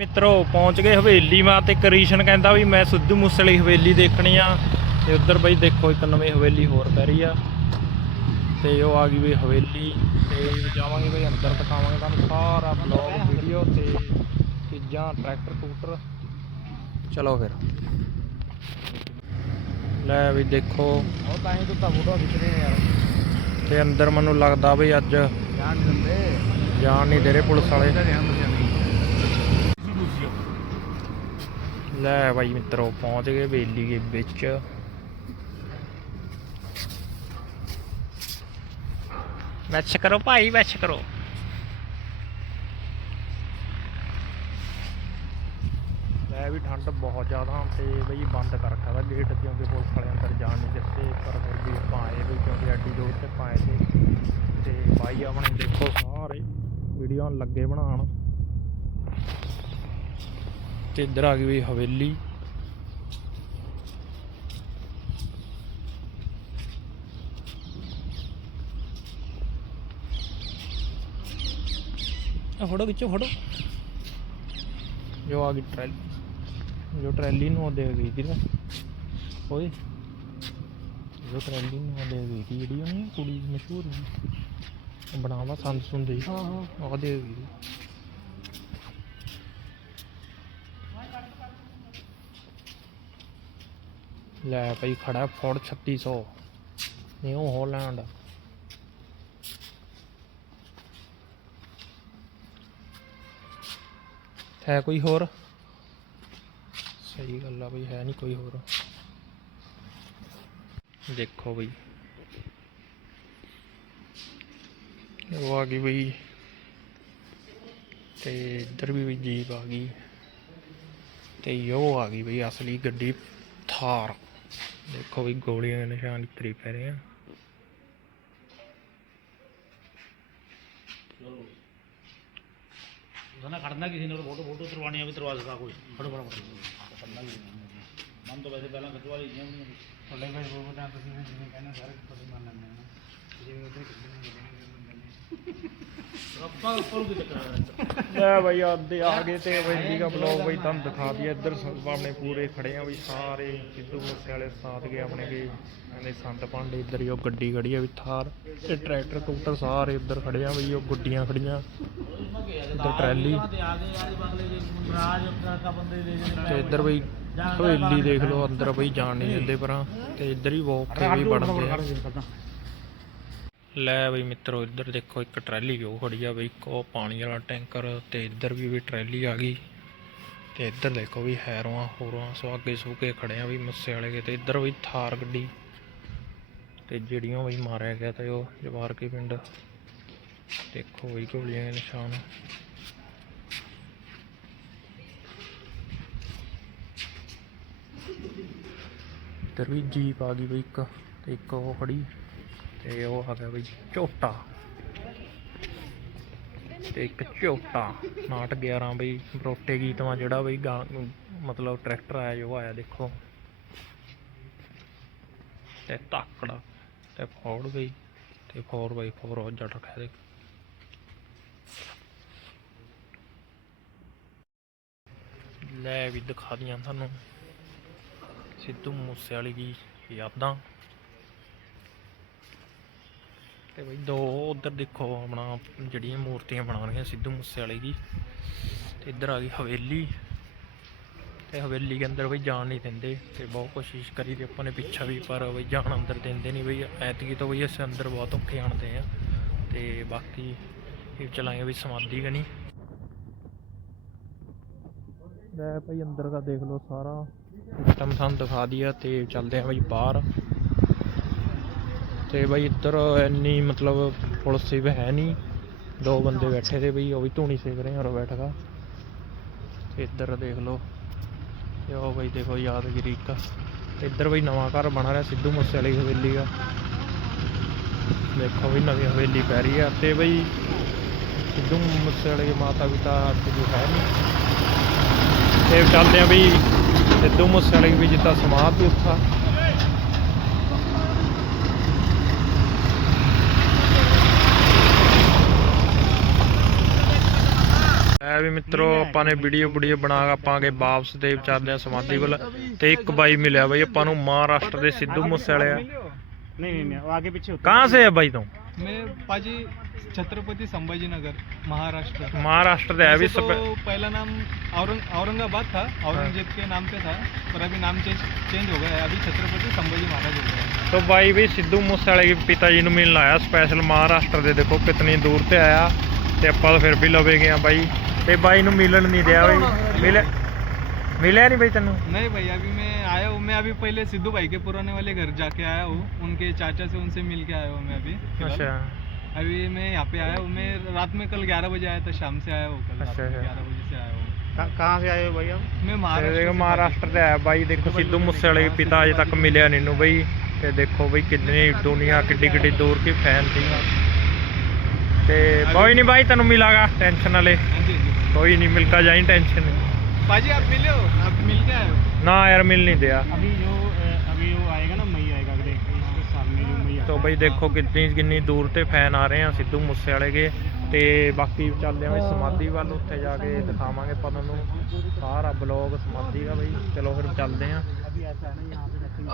ਮਿੱਤਰੋ ਪਹੁੰਚ ਗਏ ਹਵੇਲੀ ਮਾ ਤੇ ਕ੍ਰਿਸ਼ਨ ਕਹਿੰਦਾ ਵੀ ਮੈਂ ਸਿੱਧੂ ਮੂਸੇਵਾਲੀ ਹਵੇਲੀ ਦੇਖਣੀ ਆ। ਤੇ ਉੱਧਰ ਬਈ ਦੇਖੋ ਇੱਕ ਨਵੀਂ ਹਵੇਲੀ ਹੋਰ ਪੈ ਰਹੀ ਆ। ਤੇ ਉਹ ਆ ਗਈ ਵੀ ਹਵੇਲੀ। ਤੇ ਜਾਵਾਂਗੇ ਬਈ ਅੰਦਰ ਦਿਖਾਵਾਂਗੇ ਤੁਹਾਨੂੰ ਸਾਰਾ ਬਲੌਗ ਵੀਡੀਓ ਤੇ ਚੀਜ਼ਾਂ ਟਰੈਕਟਰ ਟੂਟਰ ਚਲੋ ਫਿਰ। ਲੈ ਵੀ ਦੇਖੋ। ਉਹ ਤਾਂ ਹੀ ਤਾਂ ਫੋਟੋ ਖਿੱਚ ਰਹੇ ਯਾਰ। ਤੇ ਅੰਦਰ ਮੈਨੂੰ ਲੱਗਦਾ ਵੀ ਅੱਜ ਜਾਣ ਨਹੀਂ ਦਿੰਦੇ। ਜਾਣ ਨਹੀਂ ਦੇ ਰਹੇ ਪੁਲਿਸ ਵਾਲੇ ਇਹਦਾ ਧਿਆਨ ਤੁਸੀਂ ਨਹੀਂ ਲੈ ਬਾਈ ਮਿੱਤਰੋ, ਪਹੁੰਚ ਗਏ ਹਵੇਲੀ ਦੇ ਵਿੱਚ। ਮੈਚ ਕਰੋ ਭਾਈ, ਮੈਚ ਕਰੋ। ਲੈ ਵੀ ਠੰਡ ਬਹੁਤ ਜ਼ਿਆਦਾ ਤੇ ਬਈ ਬੰਦ ਕਰ ਰੱਖਿਆ ਦਾ ਗੇਟ ਕਿਉਂਕਿ ਪੁਲਿਸ ਵਾਲੇ ਅੰਦਰ ਜਾਣ ਨਹੀਂ ਦਿੱਤੇ, ਪਰ ਫਿਰ ਵੀ ਆਪਾਂ ਆਏ ਵੀ ਕਿਉਂਕਿ ਐਡੀ ਦੂਰ ਤੇ ਪਾਏ ਤੇ ਤੇ ਬਾਈ ਆਪਣੇ ਦੇਖੋ ਸਾਰੇ ਵੀਡੀਓ ਲੱਗੇ ਬਣਾਉਣ। ਤੇ ਇੱਧਰ ਆ ਗਈ ਵੀ ਹਵੇਲੀ। ਫੜੋ ਵਿੱਚੋਂ ਫੜੋ। ਜੋ ਆ ਗਈ ਟਰੈਲੀ ਜੋ ਟਰੈਲੀ ਨੂੰ ਉਹ ਦੇ ਗਈ ਕਿਰੇ ਓਏ। ਜੋ ਟਰੈਲੀ ਨੂੰ ਉਹ ਦੇ ਗਈ ਸੀ ਜਿਹੜੀ ਉਹਨੇ ਕੁੜੀ ਮਸ਼ਹੂਰ ਸੀ ਬਣਾਵਾ ਸੰਦ ਸੁੰਦੇ ਹਾਂ ਹਾਂ। ਉਹ ਦੇ ਗਈ ਲੈ ਭਾਈ ਖੜਾ ਫੋਰਡ 3600 ਨਿਊ ਹਾਲੈਂਡ। ਹੈ ਕੋਈ ਹੋਰ? ਸਹੀ ਗੱਲ ਆ ਬਈ, ਹੈ ਨਹੀਂ ਕੋਈ ਹੋਰ। ਦੇਖੋ ਬਈ। ਉਹ ਆ ਗਈ ਬਈ। ਤੇ ਇੱਧਰ ਵੀ ਬਈ ਜੀਪ ਆ ਗਈ। ਤੇ ਯੋ ਆ ਗਈ ਬਈ, ਅਸਲੀ ਗੱਡੀ ਥਾਰ। ਦੇਖੋ ਵੀ ਗੋਲੀਆਂ ਦੇ ਨਿਸ਼ਾਨ ਇੱਤਰੀ ਪੈ ਰਹੇ ਆ। ਉਹਦਾ ਖੜਨਾ ਕਿਸੇ ਨਾਲ ਫੋਟੋ ਫੋਟੋ ਕਰਵਾਉਣੀ ਆ ਵੀ ਕਰਵਾ ਸਕਦਾ ਕੋਈ। ਫੜੋ ਫੜੋ ਖੜਨਾ ਵੀ ਮਨ ਤੋਂ ਵੈਸੇ ਪਹਿਲਾਂ ਖਿਚਵਾ ਲਈ ਜਾਂ ਨਹੀਂ ਥੋੜੇ ਭਾਈ ਬੋਲ ਤਾਂ ਤੁਸੀਂ ਜਿਵੇਂ ਕਹਿੰਦੇ ਸਾਰੇ ਤੁਹਾਡੇ ਮੰਨ ਲੈਂਦੇ ਆ ਜਿਵੇਂ ਉਹਦੇ ਕਿੰਨੇ ਰੱਬਾ ਉੱਪਰ ਦੀ ਟੱਕਰ ਲੈ ਬਈ ਆਦੇ ਆ ਗਏ ਤੇ ਬਈ ਦਾ ਬਲੌਗ ਬਈ ਤੁਹਾਨੂੰ ਦਿਖਾ ਦਈਏ। ਇੱਧਰ ਸ- ਆਪਣੇ ਪੂਰੇ ਖੜੇ ਆ ਬਈ ਸਾਰੇ। ਸਿੱਧੂ ਮੂਸੇ ਵਾਲੇ ਸਾਥ ਗਏ ਆਪਣੇ ਕੇ ਕਹਿੰਦੇ ਸੰਤ ਪਾਂਡੇ, ਇੱਧਰ ਹੀ ਉਹ ਗੱਡੀ ਖੜੀ ਆ ਵੀ ਥਾਰ। ਤੇ ਟਰੈਕਟਰ ਟੂਟਰ ਸਾਰੇ ਇੱਧਰ ਖੜੇ ਆ ਬਈ, ਉਹ ਗੁੱਡੀਆਂ ਖੜੀਆਂ। ਇੱਧਰ ਟਰੈਲੀ। ਤੇ ਇੱਧਰ ਬਈ ਹਵੇਲੀ ਦੇਖ ਲਓ, ਅੰਦਰ ਬਈ ਜਾਣ ਨਹੀਂ ਦਿੰਦੇ ਪਰਾਂ। ਤੇ ਇੱਧਰ ਹੀ ਵੋਕ ਤੇ ਵੀ ਵੜਦੇ ਆ। ਲੈ ਬਈ ਮਿੱਤਰੋ, ਇੱਧਰ ਦੇਖੋ ਇੱਕ ਟਰੈਲੀ ਵੀ ਉਹ ਖੜੀ ਆ ਬਈ, ਇੱਕ ਉਹ ਪਾਣੀ ਵਾਲਾ ਟੈਂਕਰ ਤੇ ਇੱਧਰ ਵੀ ਵੀ ਟਰੈਲੀ ਆ ਗਈ। ਤੇ ਇੱਧਰ ਦੇਖੋ ਵੀ ਹੈਰੋਆਂ ਹੋਰਾਂ ਸੁਆਗੇ ਸੂਕੇ ਖੜੇ ਆ ਵੀ ਮੁੱਸੇ ਵਾਲੇ ਕੇ ਤੇ ਇੱਧਰ ਵੀ ਥਾਰ ਗੱਡੀ। ਤੇ ਜਿਹੜੀਆਂ ਬਈ ਮਾਰਿਆ ਗਿਆ ਤੇ ਉਹ ਜਵਾਰ ਕੇ ਪਿੰਡ। ਦੇਖੋ ਬਈ ਗੋਲੀਆਂ ਦੇ ਨਿਸ਼ਾਨ। ਇੱਧਰ ਵੀ ਜੀਪ ਆ ਗਈ ਬਈ ਇੱਕ, ਤੇ ਇੱਕ ਉਹ ਖੜੀ। ਤੇ ਉਹ ਹੈਗਾ ਬਈ ਝੋਟਾ। ਤੇ ਇੱਕ ਝੋਟਾ। 911 ਬਈ ਬਰੋਟੇ ਗੀਤਵਾ ਜਿਹੜਾ ਬਈ ਗਾ- ਮਤਲਬ ਟਰੈਕਟਰ ਆਇਆ ਜੋ ਆਇਆ, ਦੇਖੋ। ਤੇ ਤਾਕੜਾ ਤੇ ਫੋੜ ਬਈ, ਤੇ 4x4 ਉਹ ਜੱਟ ਰੱਖਿਆ ਦੇ ਲੈ ਵੀ ਦਿਖਾ ਦਿਆਂ ਤੁਹਾਨੂੰ। ਸਿੱਧੂ ਮੂਸੇ ਵਾਲੀ ਦੀ ਯਾਦਾਂ। ਤੇ ਬਈ ਦੋ ਉਧਰ ਦੇਖੋ ਆਪਣਾ ਜਿਹੜੀਆਂ ਮੂਰਤੀਆਂ ਬਣਾ ਰਹੀਆਂ ਸਿੱਧੂ ਮੂਸੇ ਵਾਲੇ ਦੀ ਤੇ ਇੱਧਰ ਆ ਗਈ ਹਵੇਲੀ ਤੇ ਹਵੇਲੀ ਦੇ ਅੰਦਰ ਬਈ ਜਾਣ ਨਹੀਂ ਦਿੰਦੇ ਤੇ ਬਹੁਤ ਕੋਸ਼ਿਸ਼ ਕਰੀ ਤੇ ਆਪਾਂ ਨੇ ਪਿੱਛਾ ਵੀ ਪਰ ਬਈ ਜਾਣ ਅੰਦਰ ਦਿੰਦੇ ਨਹੀਂ ਬਈ ਐਤਕੀ ਤੋਂ ਬਈ ਅਸੀਂ ਅੰਦਰ ਬਹੁਤ ਔਖੇ ਆਣਦੇ ਆ ਤੇ ਬਾਕੀ ਇਹ ਚਲਾਂਗੇ ਵੀ ਸਮਾਧੀ ਗਣੀ ਲੈ ਭਾਈ ਅੰਦਰ ਦਾ ਦੇਖ ਲਓ ਸਾਰਾ। ਸਿਸਟਮ ਤੁਹਾਨੂੰ ਦਿਖਾ ਦਿਆ ਤੇ ਚੱਲਦੇ ਆ ਬਈ ਬਾਹਰ। ਤੇ ਬਈ ਇੱਧਰ ਇੰਨੀ ਮਤਲਬ ਪੁਲਿਸ ਵੀ ਹੈ ਨਹੀਂ। ਦੋ ਬੰਦੇ ਬੈਠੇ ਤੇ ਬਈ ਉਹ ਵੀ ਧੂਣੀ ਸੇਕ ਰਹੇ ਹੋਰ ਬੈਠਗਾ ਤੇ ਇੱਧਰ ਦੇਖ ਲਓ। ਤੇ ਉਹ ਬਈ ਦੇਖੋ ਯਾਦਗਿਰੀ ਇੱਕ। ਇੱਧਰ ਬਈ ਨਵਾਂ ਘਰ ਬਣਾ ਰਿਹਾ ਸਿੱਧੂ ਮੂਸੇ ਵਾਲੀ ਹਵੇਲੀ ਦਾ ਦੇਖੋ ਵੀ ਨਵੀਂ ਹਵੇਲੀ ਪੈ ਰਹੀ ਆ। ਤੇ ਬਈ ਸਿੱਧੂ ਮੂਸੇ ਵਾਲੇ ਮਾਤਾ ਪਿਤਾ ਤੇ ਜੋ ਹੈ ਨਹੀਂ। ਤੇ ਚੱਲਦੇ ਆ ਬਈ ਸਿੱਧੂ ਮੂਸੇ ਵਾਲੇ ਵੀ ਜਿੱਦਾਂ ਸਮਾਧ ਵੀ ਉੱਥਾ ਲੈ ਵੀ ਮਿੱਤਰੋ ਆਪਾਂ ਨੇ ਵੀਡੀਓ ਵੀਡੀਓ ਬਣਾ ਕੇ ਆਪਾਂ ਕੇ ਵਾਪਸ ਦੇ ਚੱਲਦੇ ਆ ਸਮਾਧੀ ਵੱਲ ਤੇ ਇੱਕ ਬਾਈ ਮਿਲਿਆ ਬਈ ਆਪਾਂ ਨੂੰ ਮਹਾਰਾਸ਼ਟਰ ਦੇ ਸਿੱਧੂ ਮੂਸੇਵਾਲੇ ਆ नहीं नहीं नहीं वो आगे पीछे होता ਕਹਾਂ ਸੇ ਹੈ ਬਾਈ ਤੂੰ मैं पाजी छत्रपति संभाजीनगर महाराष्ट्र महाराष्ट्र ਦੇ ਹੈ ਵੀ वैसे तो सप- पहला नाम औरंग औरंगाबाद था औरंगजेब के नाम पे था पर अभी नाम चेंज चेंज हो गया है अभी छत्रपति संभाजी महाराज हो गया है ਤੋ ਬਾਈ ਵੀ ਸਿੱਧੂ ਮੂਸੇਵਾਲੇ ਦੇ ਪਿਤਾ ਜੀ ਨੂੰ ਮਿਲਣ ਆਇਆ ਸਪੈਸ਼ਲ ਮਹਾਰਾਸ਼ਟਰ ਦੇ ਦੇਖੋ ਕਿਤਨੀ ਦੂਰ ਤੇ ਆਇਆ ਤੇ ਆਪਾਂ ਤਾਂ ਫਿਰ ਵੀ ਲਵੇ ਗਏ ਆ ਬਾਈ ਤੇ ਬਾਈ ਨੂੰ ਮਿਲਣ ਨਹੀਂ ਦਿਆ ਬਈ ਮਿਲਿਆ ਮਿਲਿਆ ਨਹੀਂ ਬਈ ਤੈਨੂੰ नहीं भाई अभी मैं आया हूँ मैं अभी पहले सिद्धू भाई के पुराने वाले घर जाके आया हूँ उनके चाचा से उनसे मिल के आया हूँ मैं अभी फिलहाल। ਅੱਛਾ अभी मैं यहाँ पे आया हूँ मैं रात में कल 11 बजे आया था शाम से आया हूँ कल रात अच्छा, में अच्छा। 11 बजे से आया हूँ कहाँ से आए हो भैया मैं ਤੇ महाराष्ट्र ਦੇਖੋ से ਮਹਾਰਾਸ਼ਟਰ ਤੇ ਆਇਆ ਬਾਈ ਦੇਖੋ ਸਿੱਧੂ ਮੂਸੇਵਾਲੇ ਦੇ ਪਿਤਾ ਅਜੇ ਤੱਕ ਮਿਲਿਆ ਨਹੀਂ ਨੂੰ ਬਈ ਤੇ ਦੇਖੋ ਬਈ ਕਿੰਨੀ ਦੁਨੀਆ ਕਿੱਡੀ ਕਿੱਡੀ ਦੂਰ ਕੀ ਫੈਨ ਸੀ ਤੇ ਕੋਈ ਨਹੀਂ ਬਾਈ ਤੈਨੂੰ ਮਿਲਾਗਾ ਟੈਨਸ਼ਨ ਵਾਲੇ हाँ जी, हाँ जी। ਕੋਈ ਨਹੀਂ ਮਿਲਦਾ ਜਾਈ ਟੈਨਸ਼ਨ पाजी आप मिले हो आप मिल के आए हो ਨਾ ਯਾਰ ਮਿਲ ਨਹੀਂ ਦਿਆ अभी जो अ, अभी वो आएगा ना मई आएगा अगले इसके साल में जो मई ਤੋ ਬਈ ਦੇਖੋ ਕਿੰਨੀ ਕਿੰਨੀ ਦੂਰ ਤੇ ਫੈਨ ਆ ਰਹੇ ਆ ਸਿੱਧੂ ਮੂਸੇਵਾਲੇ ਦੇ ਤੇ ਬਾਕੀ ਚੱਲਦੇ ਆਂ ਬਈ ਸਮਾਧੀ ਵੱਲ ਉੱਥੇ ਜਾ ਕੇ ਦਿਖਾਵਾਂਗੇ ਆਪਾਂ ਤੁਹਾਨੂੰ ਸਾਰਾ ਬਲੌਗ ਸਮਾਧੀ ਦਾ ਬਈ ਚਲੋ ਫਿਰ ਚੱਲਦੇ ਆਂ अभी ऐसा है ना यहाँ पे रखेंगे